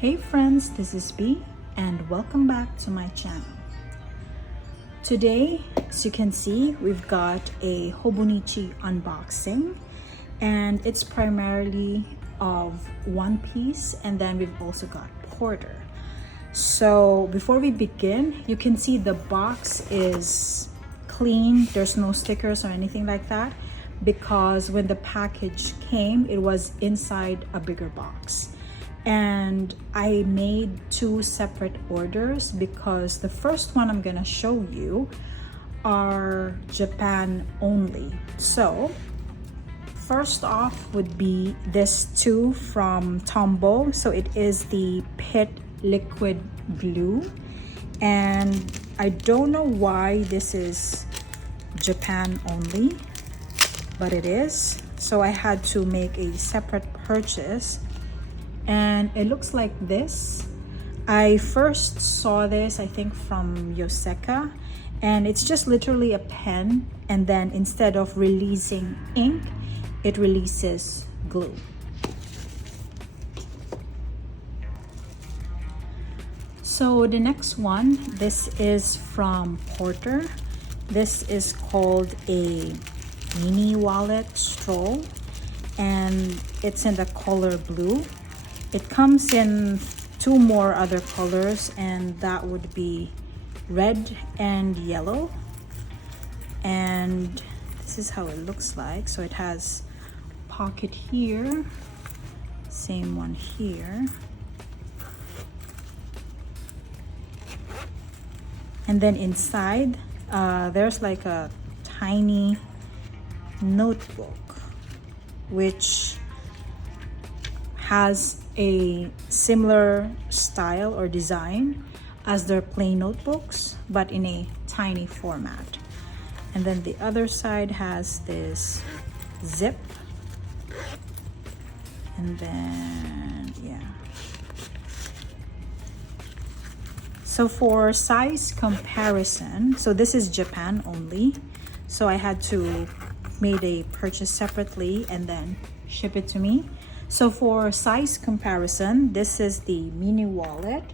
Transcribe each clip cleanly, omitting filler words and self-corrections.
Hey friends, this is B and welcome back to my channel. Today, as you can see, we've got a Hobonichi unboxing and it's primarily of One Piece, and then we've also got Porter. So before we begin, you can see the box is clean. There's no stickers or anything like that because when the package came, it was inside a bigger box. And I made two separate orders because the first one I'm gonna show you are Japan only. So first off would be this two from Tombow. So it is the Pit liquid glue, and I don't know why this is Japan only, but it is. So I had to make a separate purchase. And it looks like this. I first saw this, I think, from Yoseka, and it's just literally a pen, and then instead of releasing ink, it releases glue. So the next one, this is from Porter. This is called a mini wallet Stroll, and it's in the color blue. It comes in two more other colors, and that would be red and yellow. And this is how it looks like. So it has pocket here, same one here. And then inside, there's like a tiny notebook, which has a similar style or design as their plain notebooks, but in a tiny format. And then the other side has this zip, and then yeah. So for size comparison, so this is Japan only, so I had to made a purchase separately and then ship it to me. So for size comparison, this is the mini wallet,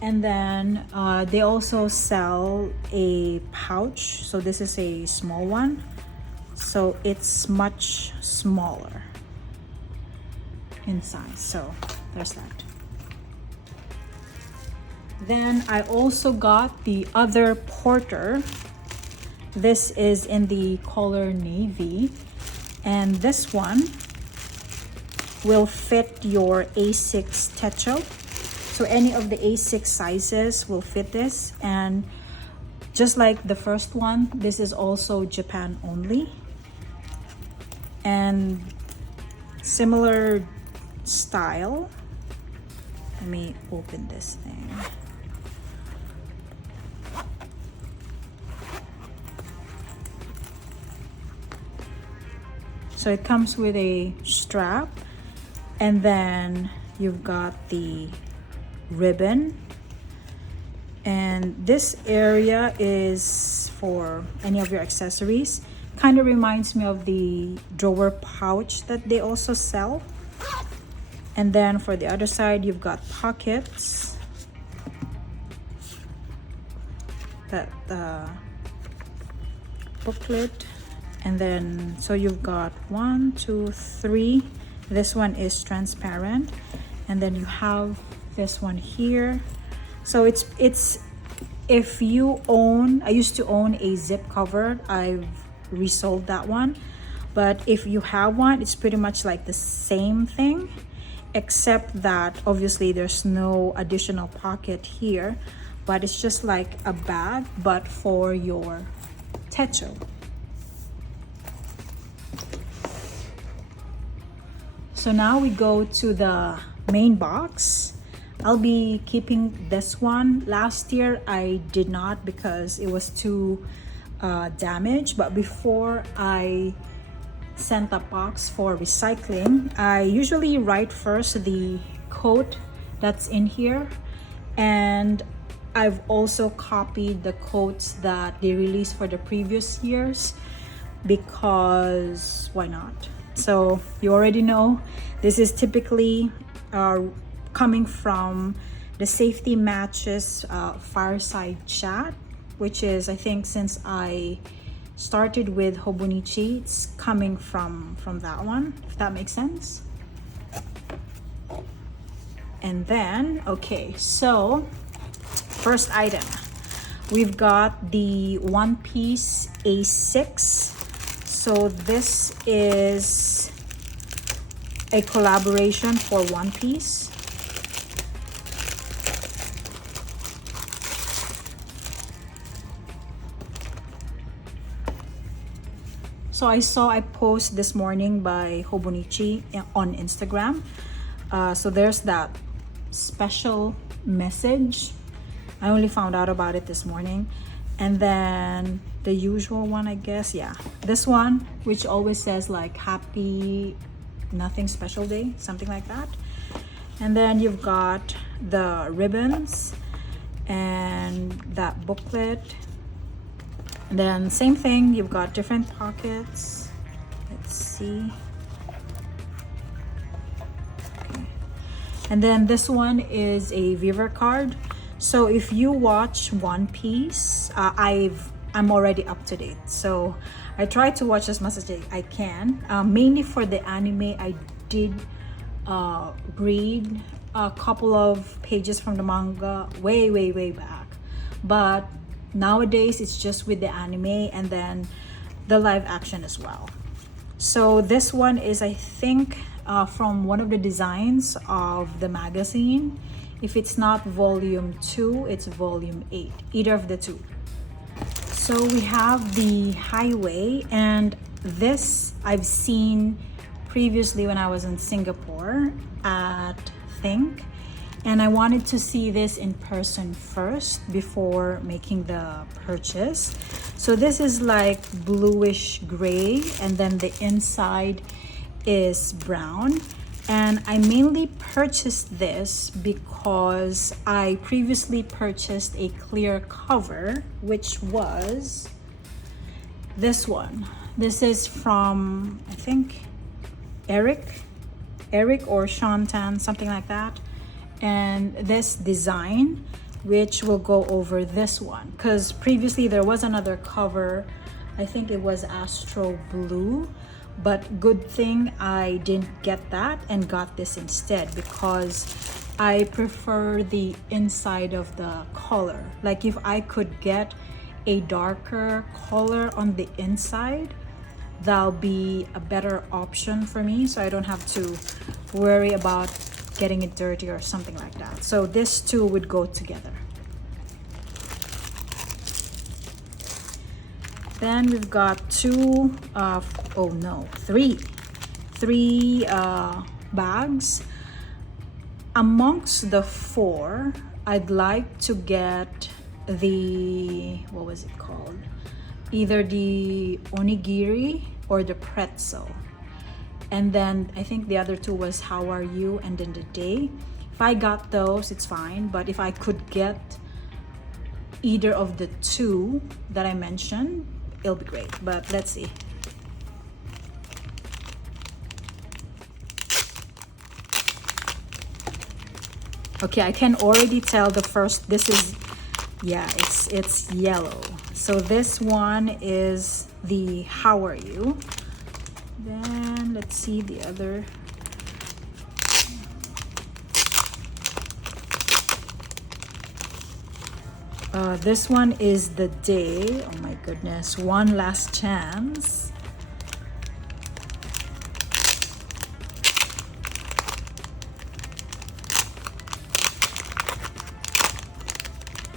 and then they also sell a pouch. So this is a small one, so it's much smaller in size. So there's that. Then I also got the other Porter. This is in the color navy, and this one will fit your A6 Techo. So any of the A6 sizes will fit this, and just like the first one, this is also Japan only. And similar style. Let me open this thing. So it comes with a strap, and then you've got the ribbon, and this area is for any of your accessories. Kind of reminds me of the drawer pouch that they also sell. And then for the other side, you've got pockets, that booklet, and then so you've got 1, 2, 3. This one is transparent, and then you have this one here. So it's if you own, I used to own a zip cover. I've resold that one, but if you have one, it's pretty much like the same thing, except that obviously there's no additional pocket here, but it's just like a bag, but for your techo. So now we go to the main box. I'll be keeping this one. Last year I did not because it was too damaged, but before I sent a box for recycling, I usually write first the code that's in here, and I've also copied the codes that they released for the previous years because why not? So you already know this is typically coming from the Safety Matches Fireside Chat, which is, I think, since I started with Hobonichi, it's coming from that one, if that makes sense. And then, okay, so first item, we've got the One Piece A6. So this is a collaboration for One Piece. So I saw a post this morning by Hobonichi on Instagram. So there's that special message. I only found out about it this morning. And then the usual one, I guess, yeah, this one, which always says like happy nothing special day, something like that. And then you've got the ribbons and that booklet. And then same thing, you've got different pockets. Let's see. Okay. And then this one is a viewer card. So if you watch One Piece, I'm already up to date. So I try to watch as much as I can. Mainly for the anime, I did read a couple of pages from the manga way back. But nowadays, it's just with the anime and then the live action as well. So this one is, I think, from one of the designs of the magazine. If it's not volume 2, it's volume 8, either of the two. So we have the highway, and this I've seen previously when I was in Singapore at Think, and I wanted to see this in person first before making the purchase. So this is like bluish gray, and then the inside is brown. And I mainly purchased this because I previously purchased a clear cover, which was this one. This is from, I think, Eric or Shantan, something like that. And this design, which will go over this one, because previously there was another cover. I think it was Astro Blue, but good thing I didn't get that and got this instead, because I prefer the inside of the color. Like if I could get a darker color on the inside, that'll be a better option for me, so I don't have to worry about getting it dirty or something like that. So this two would go together. Then we've got three bags. Amongst the 4, I'd like to get the, what was it called? Either the onigiri or the pretzel. And then I think the other 2 was how are you and then the day. If I got those, it's fine. But if I could get either of the 2 that I mentioned, it'll be great. But let's see. Okay, I can already tell the first, this is, yeah, it's yellow. So this one is the how are you. Then let's see the other. This one is the day. Oh my goodness, one last chance.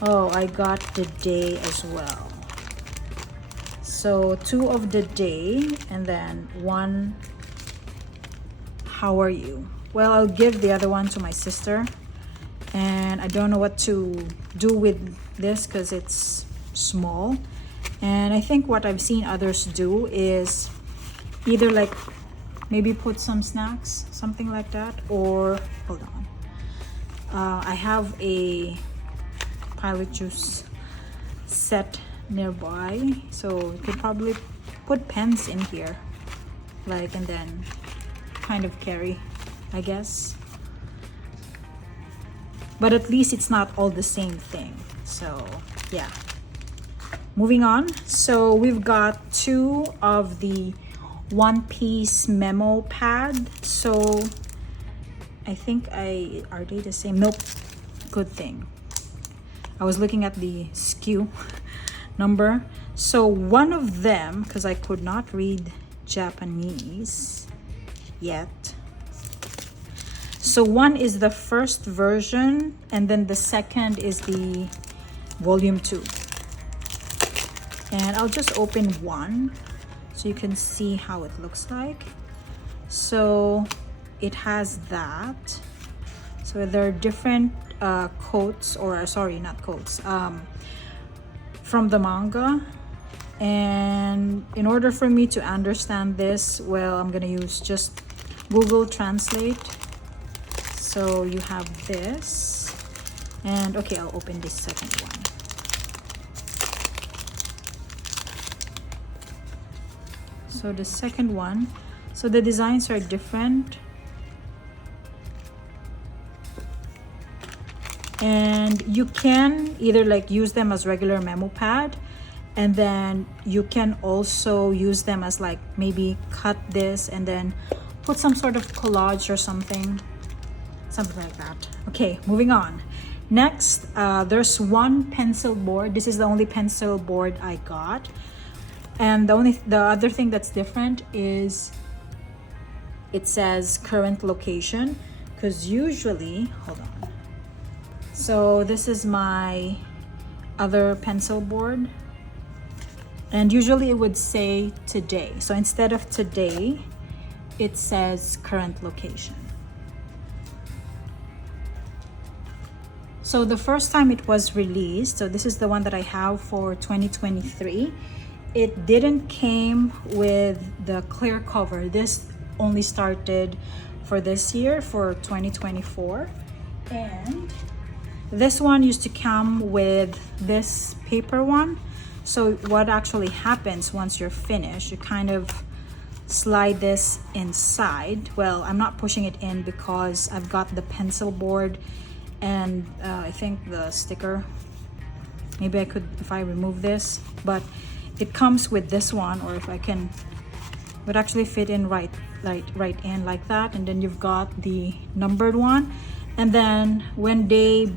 Oh, I got the day as well. So 2 of the day and then 1 how are you. Well, I'll give the other one to my sister, and I don't know what to do with this because it's small. And I think what I've seen others do is either like maybe put some snacks, something like that, or hold on, I have a pilot juice set nearby, so you could probably put pens in here, like, and then kind of carry, I guess. but at least it's not all the same thing. So yeah, moving on. So we've got two of the One Piece memo pad. So I think are they the same? Nope. Good thing I was looking at the SKU number. So one of them, because I could not read Japanese yet, so one is the first version, and then the second is the volume 2. And I'll just open one so you can see how it looks like. So it has that. So there are different quotes, or sorry, not quotes, from the manga. And in order for me to understand this, well, I'm gonna use just Google Translate. So you have this, and okay, I'll open this second one. So the second one, so the designs are different, and you can either like use them as regular memo pad, and then you can also use them as like maybe cut this and then put some sort of collage or something like that. Okay, moving on. Next, there's one pencil board. This is the only pencil board I got, and the other thing that's different is it says current location, because usually, hold on. So this is my other pencil board, and usually it would say today. So instead of today, it says current location. So the first time it was released, so this is the one that I have for 2023, it didn't came with the clear cover. This only started for this year, for 2024. And this one used to come with this paper one. So what actually happens once you're finished, you kind of slide this inside. Well, I'm not pushing it in because I've got the pencil board and I think the sticker. Maybe I could, if I remove this, but it comes with this one, or if I can, would actually fit in right in like that. And then you've got the numbered one. And then when they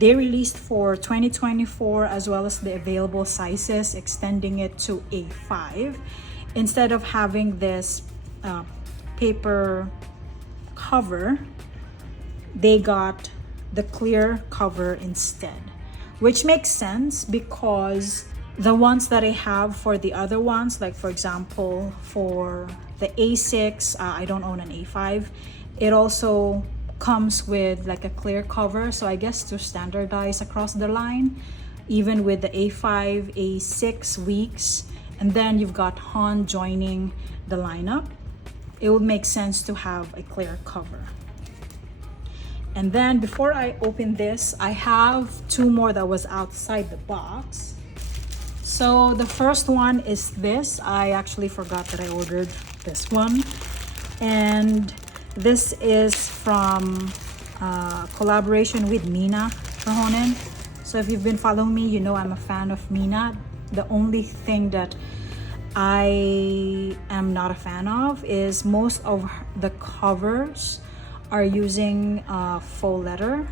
released for 2024, as well as the available sizes, extending it to A5, instead of having this paper cover, they got the clear cover instead, which makes sense because the ones that I have for the other ones, like for example for the A6, I don't own an A5, it also comes with like a clear cover. So I guess to standardize across the line, even with the A5, A6 weeks, and then you've got HON joining the lineup, it would make sense to have a clear cover. And then before I open this, I have two more that was outside the box. So the first one is this. I actually forgot that I ordered this one. And this is from collaboration with minä perhonen. So if you've been following me, you know I'm a fan of minä. The only thing that I am not a fan of is most of the covers are using faux leather,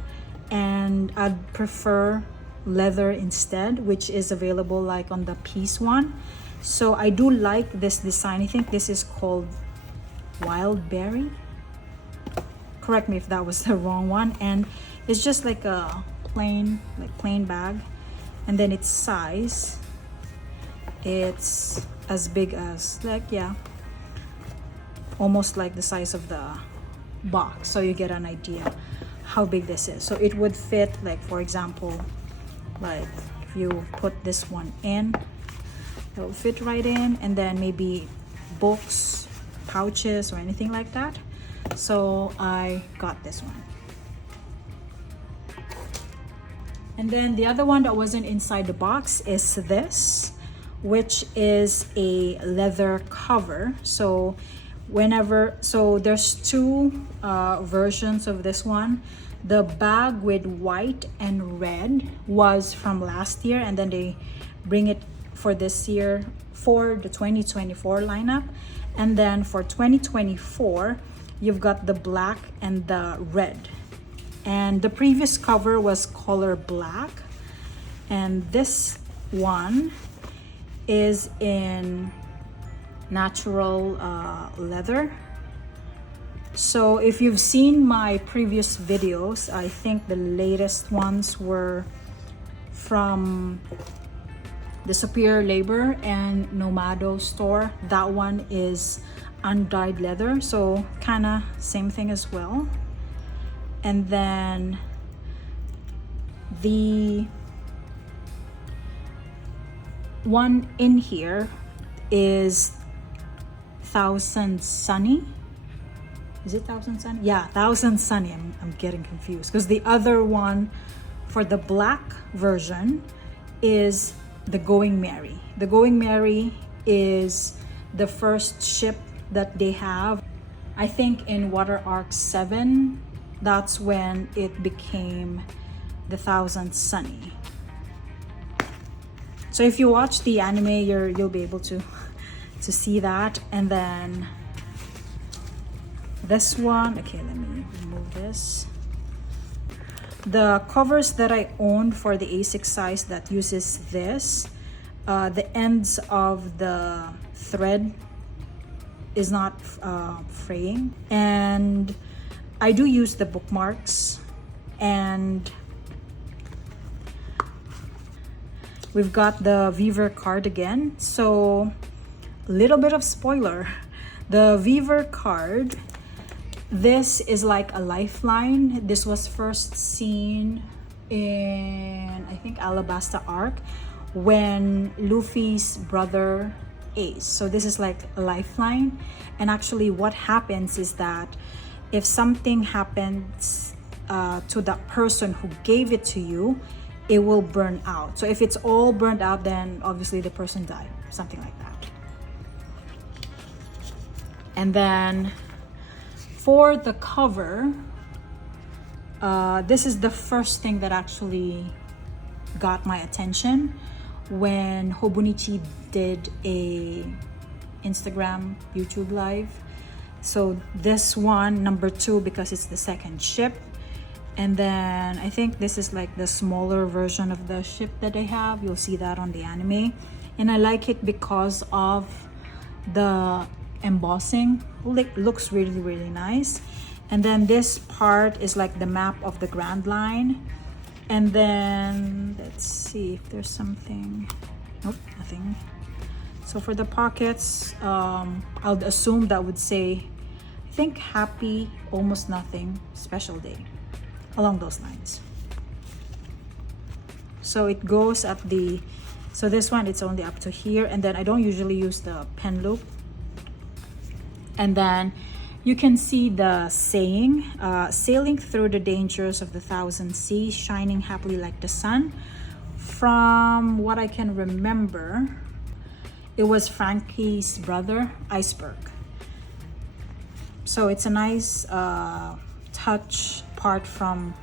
and I'd prefer leather instead, which is available like on the piece one. So I do like this design. I think this is called Wild Berry. Correct me if that was the wrong one. And it's just like a plain bag, and then its size, it's as big as almost like the size of the box, so you get an idea how big this is. So it would fit, like for example, like if you put this one in, it will fit right in, and then maybe books, pouches, or anything like that. So I got this one. And then the other one that wasn't inside the box is this, which is a leather cover. So there's two versions of this one. The bag with white and red was from last year, and then they bring it for this year for the 2024 lineup. And then for 2024, you've got the black and the red. And the previous cover was color black, and this one is in natural leather. So if you've seen my previous videos, I think the latest ones were from the Superior Labor and Nomado store. That one is undyed leather, so kind of same thing as well. And then the one in here is Thousand Sunny. Is it Thousand Sunny? Yeah, Thousand Sunny. I'm getting confused because the other one for the black version is the Going Merry. The Going Merry is the first ship that they have. I think in Water Arc 7, that's when it became the Thousand Sunny. So if you watch the anime, you'll be able to see that. And then this one, okay, let me remove this. The covers that I own for the A6 size that uses this, the ends of the thread is not fraying. And I do use the bookmarks. And we've got the Weaver card again. So a little bit of spoiler. The Weaver card, this is like a lifeline. This was first seen in, I think, Alabasta arc when Luffy's brother Ace. So this is like a lifeline. And actually what happens is that if something happens to that person who gave it to you, it will burn out. So if it's all burned out, then obviously the person died, something like that. And then for the cover, this is the first thing that actually got my attention when Hobonichi did a Instagram, YouTube live. So this one, number 2, because it's the second ship. And then I think this is like the smaller version of the ship that they have. You'll see that on the anime. And I like it because of the embossing. It looks really, really nice. And then this part is like the map of the Grand Line. And then let's see if there's something. Nope, nothing. So for the pockets, I'll assume that would say, I think, happy, almost nothing, special day, along those lines. So it goes at the, so this one, it's only up to here. And then I don't usually use the pen loop. And then you can see the saying, sailing through the dangers of the 1,000 seas, shining happily like the sun. From what I can remember, it was Frankie's brother, Iceberg. So it's a nice touch part from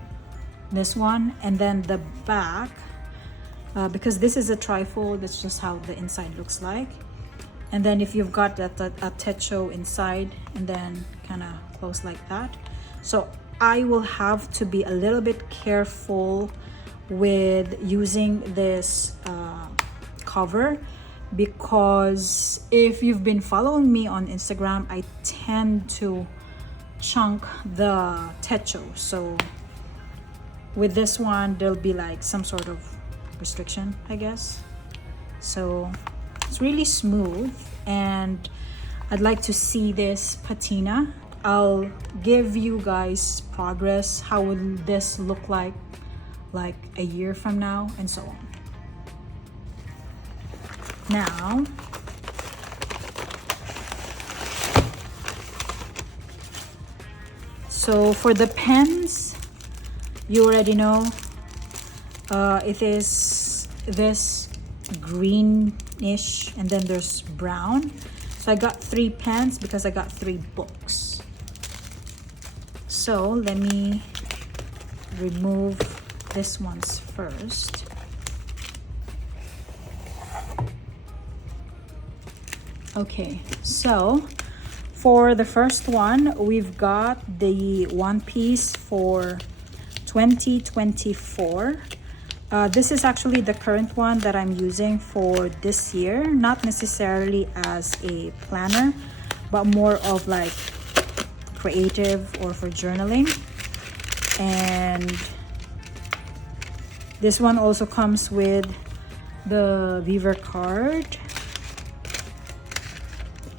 this one. And then the back, because this is a trifold, that's just how the inside looks like. And then if you've got a techo inside, and then kind of close like that. So I will have to be a little bit careful with using this cover, because if you've been following me on Instagram, I tend to chunk the techo. So with this one, there'll be like some sort of restriction, I guess. So it's really smooth, and I'd like to see this patina. I'll give you guys progress. How will this look like a year from now, and so on. Now, so for the pens, you already know, it is this greenish, and then there's brown. So I got 3 pens because I got 3 books. So let me remove this ones first. Okay, so for the first one, we've got the One Piece for 2024. This is actually the current one that I'm using for this year, not necessarily as a planner, but more of like creative or for journaling. And this one also comes with the Weaver card.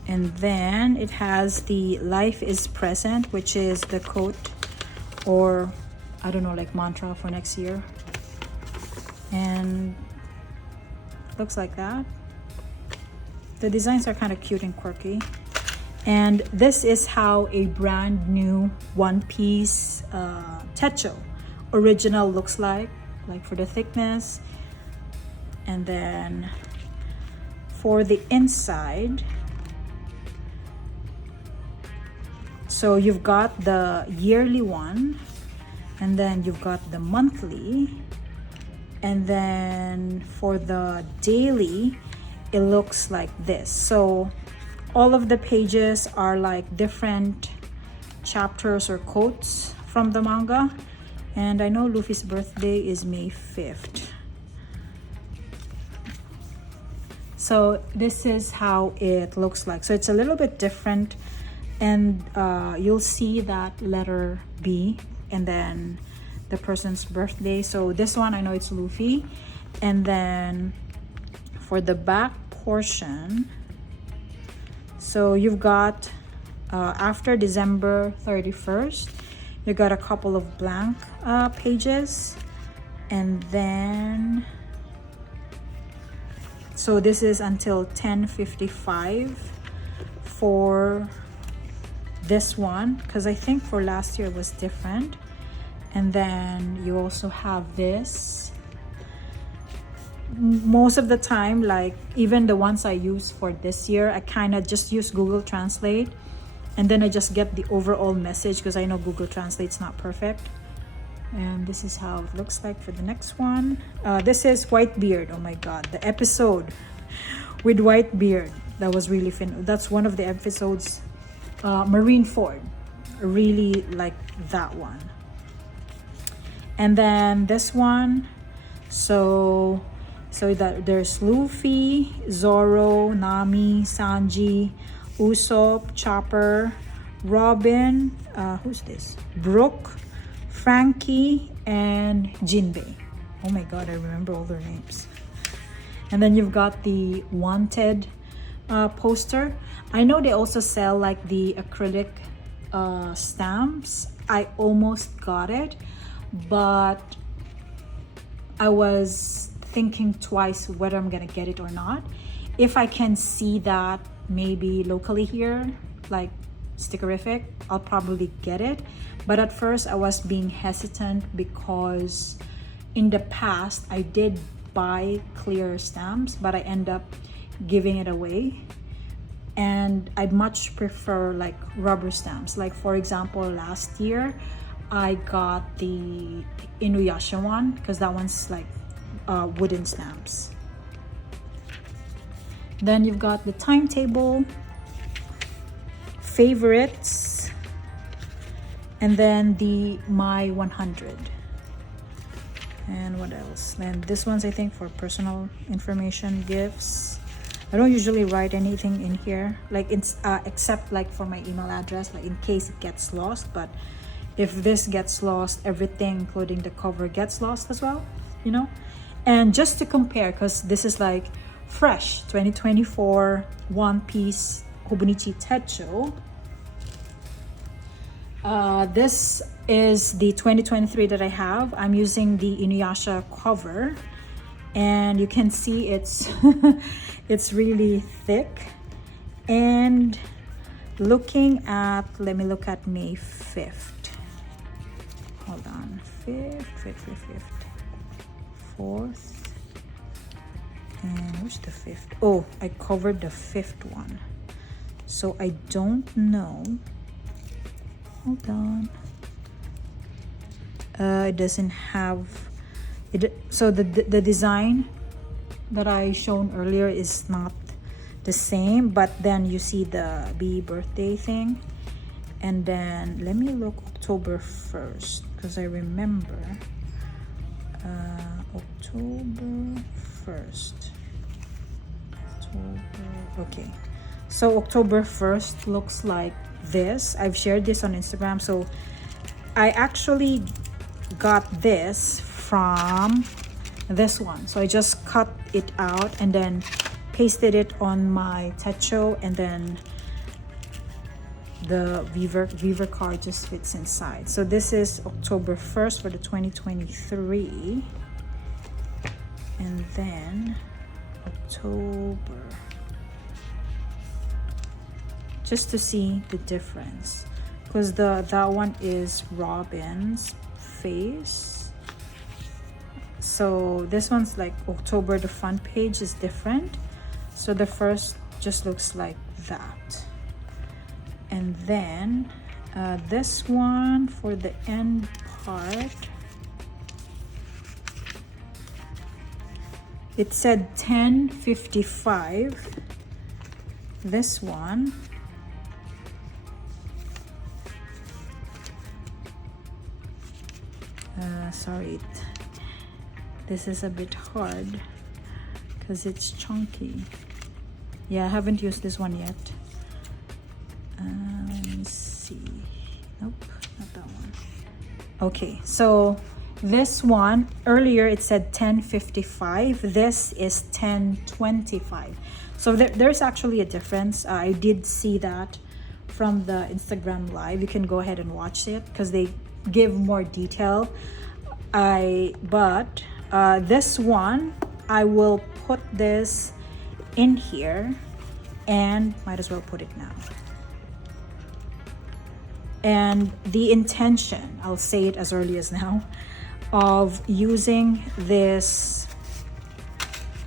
And then it has the Life is Present, which is the quote or I don't know, like mantra for next year. And looks like that. The designs are kind of cute and quirky. And this is how a brand new One Piece Techo original looks like for the thickness. And then for the inside, so you've got the yearly one, and then you've got the monthly, and then for the daily, it looks like this. So all of the pages are like different chapters or quotes from the manga. And I know Luffy's birthday is May 5th. So this is how it looks like. So it's a little bit different, and you'll see that letter B and then the person's birthday. So this one, I know it's Luffy. And then for the back portion, so you've got after December 31st, you got a couple of blank pages. And then so this is until 10:55 for this one, because I think for last year it was different. And then you also have this. Most of the time, like even the ones I use for this year, I kind of just use Google Translate, and then I just get the overall message because I know Google Translate's not perfect. And this is how it looks like for the next one. This is Whitebeard. Oh my god, the episode with Whitebeard, that was really fun. That's one of the episodes. Marineford, really like that one. And then this one, so that there's Luffy, Zoro, Nami, Sanji, Usopp, Chopper, Robin, who's this? Brooke, Frankie, and Jinbei. Oh my god, I remember all their names. And then you've got the Wanted poster. I know they also sell like the acrylic stamps. I almost got it, but I was thinking twice whether I'm gonna get it or not. If I can see that maybe locally here, like Stickerific, I'll probably get it. But at first I was being hesitant because in the past I did buy clear stamps, but I end up giving it away. And I'd much prefer like rubber stamps. Like for example, last year I got the Inuyasha one because that one's like wooden stamps. Then you've got the timetable, favorites, and then the My 100. And what else? And this one's I think for personal information, gifts. I don't usually write anything in here, like it's except like for my email address, like in case it gets lost. But if this gets lost, everything including the cover gets lost as well, you know. And just to compare, because this is like fresh 2024 One Piece Hobonichi Techo. This is the 2023 that I have. I'm using the Inuyasha cover, and you can see it's it's really thick. And looking at, let me look at May 5th. Hold on, 5th, 4th, and where's the 5th? Oh, I covered the 5th one, so I don't know. Hold on. It doesn't have it, so the design that I shown earlier is not the same, but then you see the bee birthday thing. And then let me look October 1st, because I remember October 1st. Okay, so October 1st looks like this. I've shared this on Instagram. So I actually got this from this one, so I just cut it out and then pasted it on my techo, and then the Viver card just fits inside. So this is October 1st for the 2023, and then October, just to see the difference, because that one is Robin's face. So this one's like October, the front page is different. So the first just looks like that. And then this one for the end part, it said 1055. This one, sorry, this is a bit hard because it's chunky. Yeah, I haven't used this one yet. Let me see. Nope, not that one. Okay, so this one earlier it said 1055. This is 1025. So there's actually a difference. I did see that from the Instagram live. You can go ahead and watch it because they give more detail. But this one, I will put this in here, and might as well put it now. And the intention, I'll say it as early as now, of using this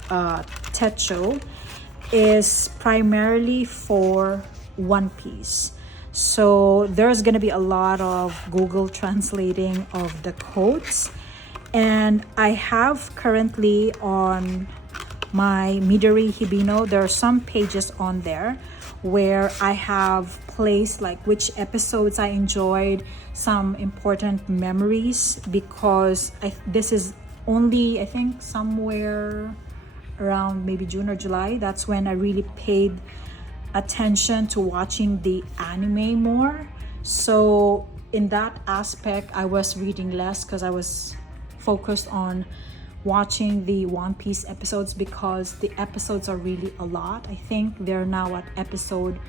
techo is primarily for One Piece. So there's gonna be a lot of Google translating of the quotes, and I have currently on my Midori Hibino, there are some pages on there where I have placed like which episodes I enjoyed, some important memories, because this is only, I think, somewhere around maybe June or July. That's when I really paid attention to watching the anime more. So in that aspect, I was reading less because I was focused on watching the One Piece episodes, because the episodes are really a lot. I think they're now at episode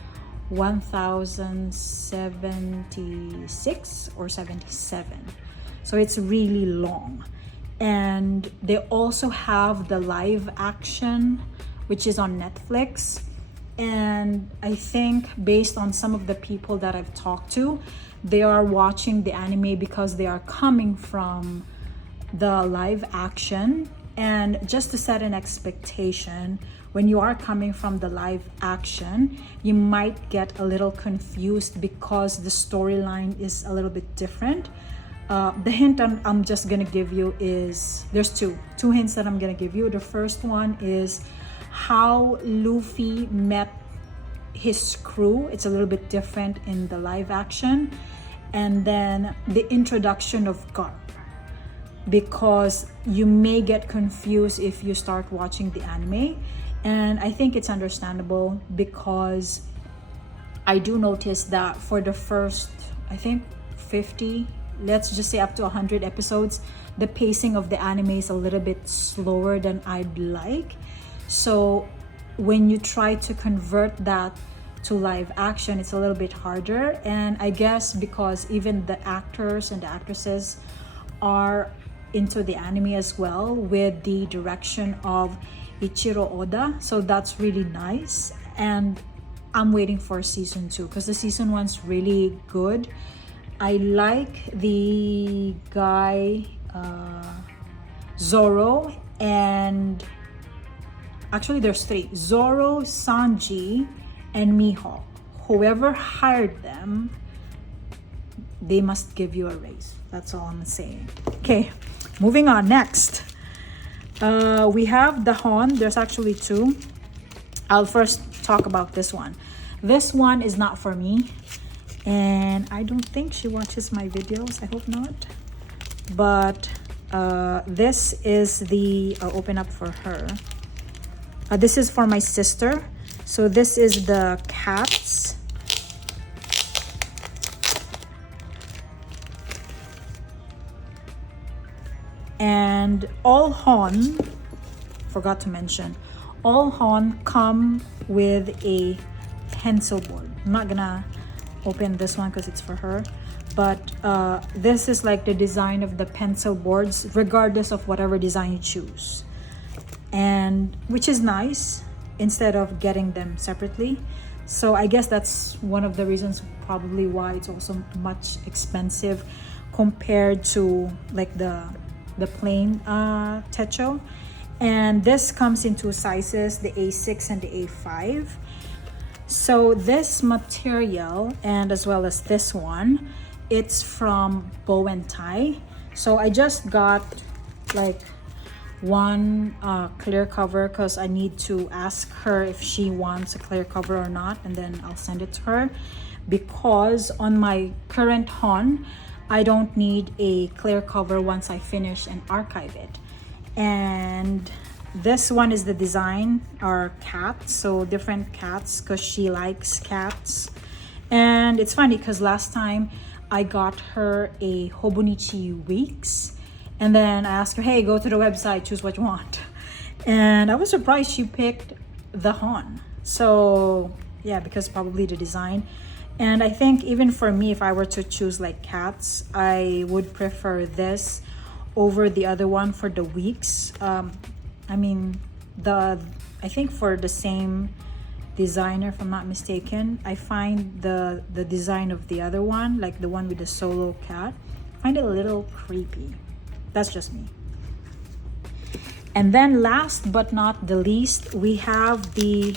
1076 or 77. So it's really long. And they also have the live action, which is on Netflix. And I think based on some of the people that I've talked to, they are watching the anime because they are coming from the live action. And just to set an expectation, when you are coming from the live action, you might get a little confused because the storyline is a little bit different. The hint I'm just gonna give you is, there's two hints that I'm gonna give you. The first one is how Luffy met his crew. It's a little bit different in the live action. And then the introduction of Garp, because you may get confused if you start watching the anime. And I think it's understandable, because I do notice that for the first, I think 50, let's just say up to 100 episodes, the pacing of the anime is a little bit slower than I'd like. So when you try to convert that to live action, it's a little bit harder. And I guess because even the actors and the actresses are into the anime as well, with the direction of Ichiro Oda, so that's really nice. And I'm waiting for season 2 because the season 1's really good. I like the guy Zoro, and actually there's 3: Zoro, Sanji, and Mihawk. Whoever hired them, they must give you a raise. That's all I'm saying. Okay, moving on. Next, we have the HON. There's actually two. I'll first talk about this one. This one is not for me, and I don't think she watches my videos. I hope not. But this is the, I'll open up for her. This is for my sister. So this is the cats. And all HON, forgot to mention, all HON come with a pencil board. I'm not gonna open this one because it's for her, but this is like the design of the pencil boards, regardless of whatever design you choose, and which is nice instead of getting them separately. So I guess that's one of the reasons probably why it's also much expensive compared to like the plain Techo. And this comes in two sizes, the A6 and the A5. So this material, and as well as this one, it's from Bow and Tie. So I just got like one clear cover because I need to ask her if she wants a clear cover or not, and then I'll send it to her, because on my current HON I don't need a clear cover once I finish and archive it. And this one is the design, are cats, so different cats because she likes cats. And it's funny because last time I got her a Hobonichi Weeks, and then I asked her, hey, go to the website, choose what you want. And I was surprised she picked the HON. So yeah, because probably the design. And I think even for me, if I were to choose like cats, I would prefer this over the other one for the weeks. I mean, I think for the same designer, if I'm not mistaken, I find the design of the other one, like the one with the solo cat, I find it a little creepy. That's just me. And then last but not the least, we have the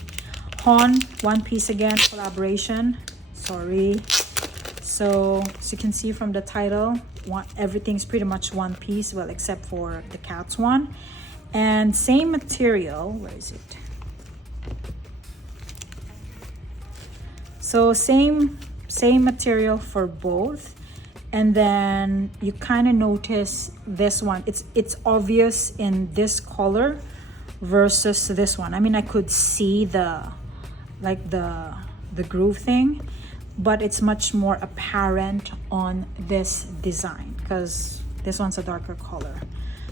HON One Piece again collaboration. Sorry. So as you can see from the title, everything's pretty much one piece, well, except for the cats one. And same material, where is it? So same material for both. And then you kind of notice this one, it's obvious in this color versus this one. I mean, I could see the groove thing, but it's much more apparent on this design because this one's a darker color.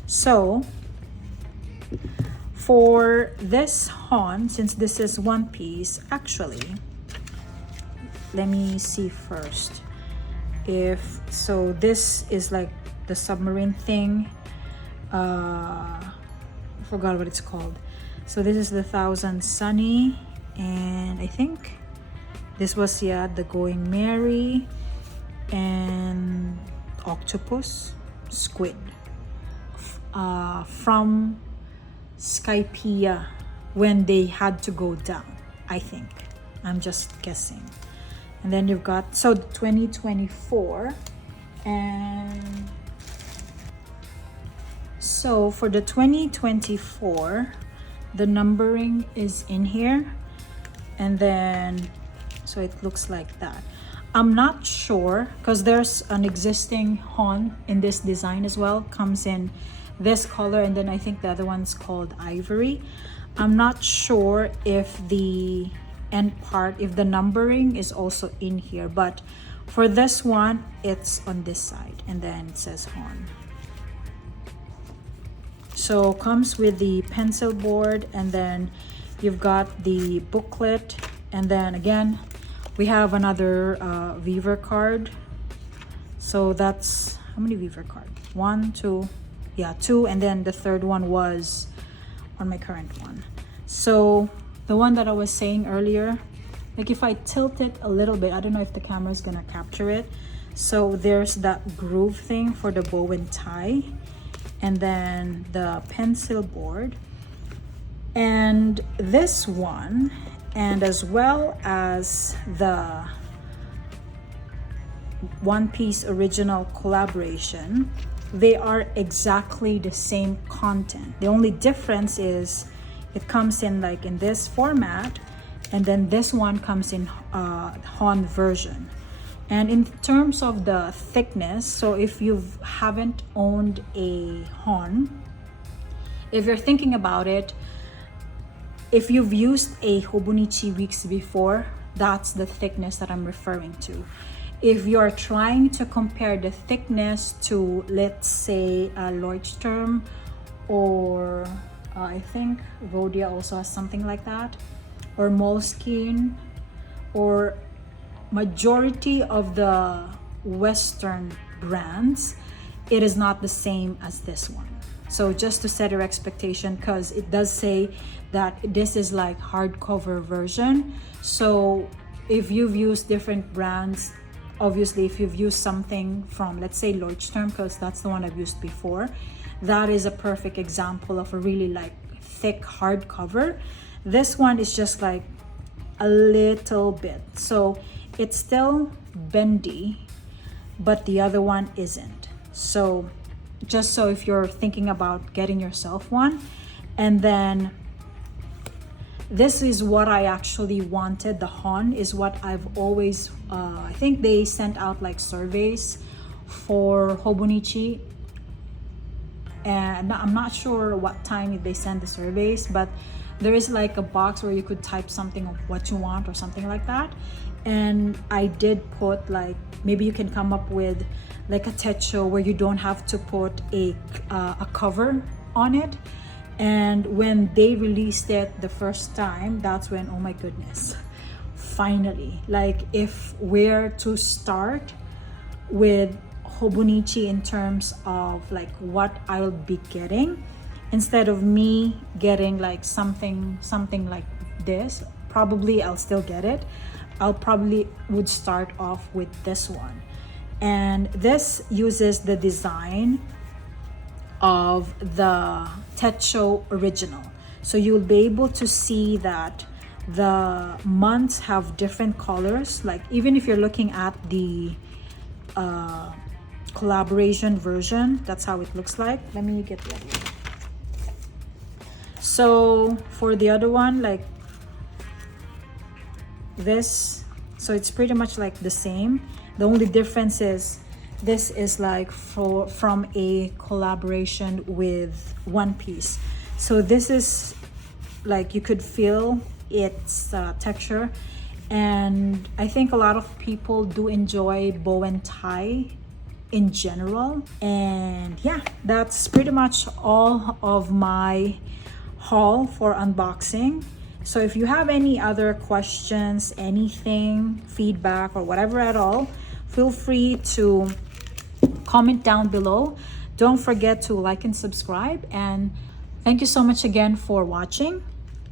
So for this HON, since this is one piece, actually, let me see first. If so, this is like the submarine thing. I forgot what it's called. So this is the Thousand Sunny, and I think this was, yeah, the Going Merry, and octopus, squid, from Skypiea when they had to go down, I think. I'm just guessing. And then you've got, so 2024, and so for the 2024, the numbering is in here, and then so it looks like that. I'm not sure because there's an existing HON in this design as well, comes in this color, and then I think the other one's called Ivory. I'm not sure if the end part, if the numbering is also in here, but for this one it's on this side, and then it says HON. So comes with the pencil board, and then you've got the booklet, and then again we have another Weaver card. So that's, how many Weaver card? 1, 2, yeah, 2, and then the third one was on my current one. So the one that I was saying earlier, like if I tilt it a little bit, I don't know if the camera is gonna capture it. So there's that groove thing for the bow and tie, and then the pencil board, and this one, and as well as One Piece original collaboration, they are exactly the same content. The only difference is it comes in like in this format, and then this one comes in HON version. And in terms of the thickness, so if you haven't owned a HON, if you're thinking about it, if you've used a Hobonichi weeks before, that's the thickness that I'm referring to. If you're trying to compare the thickness to, let's say, Leuchtturm, or I think Rhodia also has something like that, or Moleskine, or majority of the Western brands, it is not the same as this one. So just to set your expectation, because it does say that this is like hardcover version. So if you've used different brands, obviously if you've used something from, let's say, Leuchtturm, because that's the one I've used before, that is a perfect example of a really like thick hardcover. This one is just like a little bit, so it's still bendy, but the other one isn't. So just so if you're thinking about getting yourself one. And then this is what I actually wanted. The HON is what I've always I think they sent out like surveys for Hobonichi, and I'm not sure what time they send the surveys, but there is like a box where you could type something of what you want or something like that. And I did put like, maybe you can come up with like a techo where you don't have to put a cover on it. And when they released it the first time, that's when, oh my goodness, finally, like if we're to start with Hobonichi in terms of like what I'll be getting, instead of me getting like something like this, probably I'll still get it. I'll probably would start off with this one. And this uses the design of the Techo original. So you'll be able to see that the months have different colors. Like even if you're looking at the collaboration version, that's how it looks like. Let me get the other one. So for the other one, like this, so it's pretty much like the same. The only difference is this is like from a collaboration with One Piece. So this is like, you could feel its texture, and I think a lot of people do enjoy bow and tie in general. And yeah, that's pretty much all of my haul for unboxing. So if you have any other questions, anything, feedback, or whatever at all, feel free to comment down below. Don't forget to like and subscribe, and thank you so much again for watching.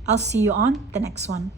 I'll see you on the next one.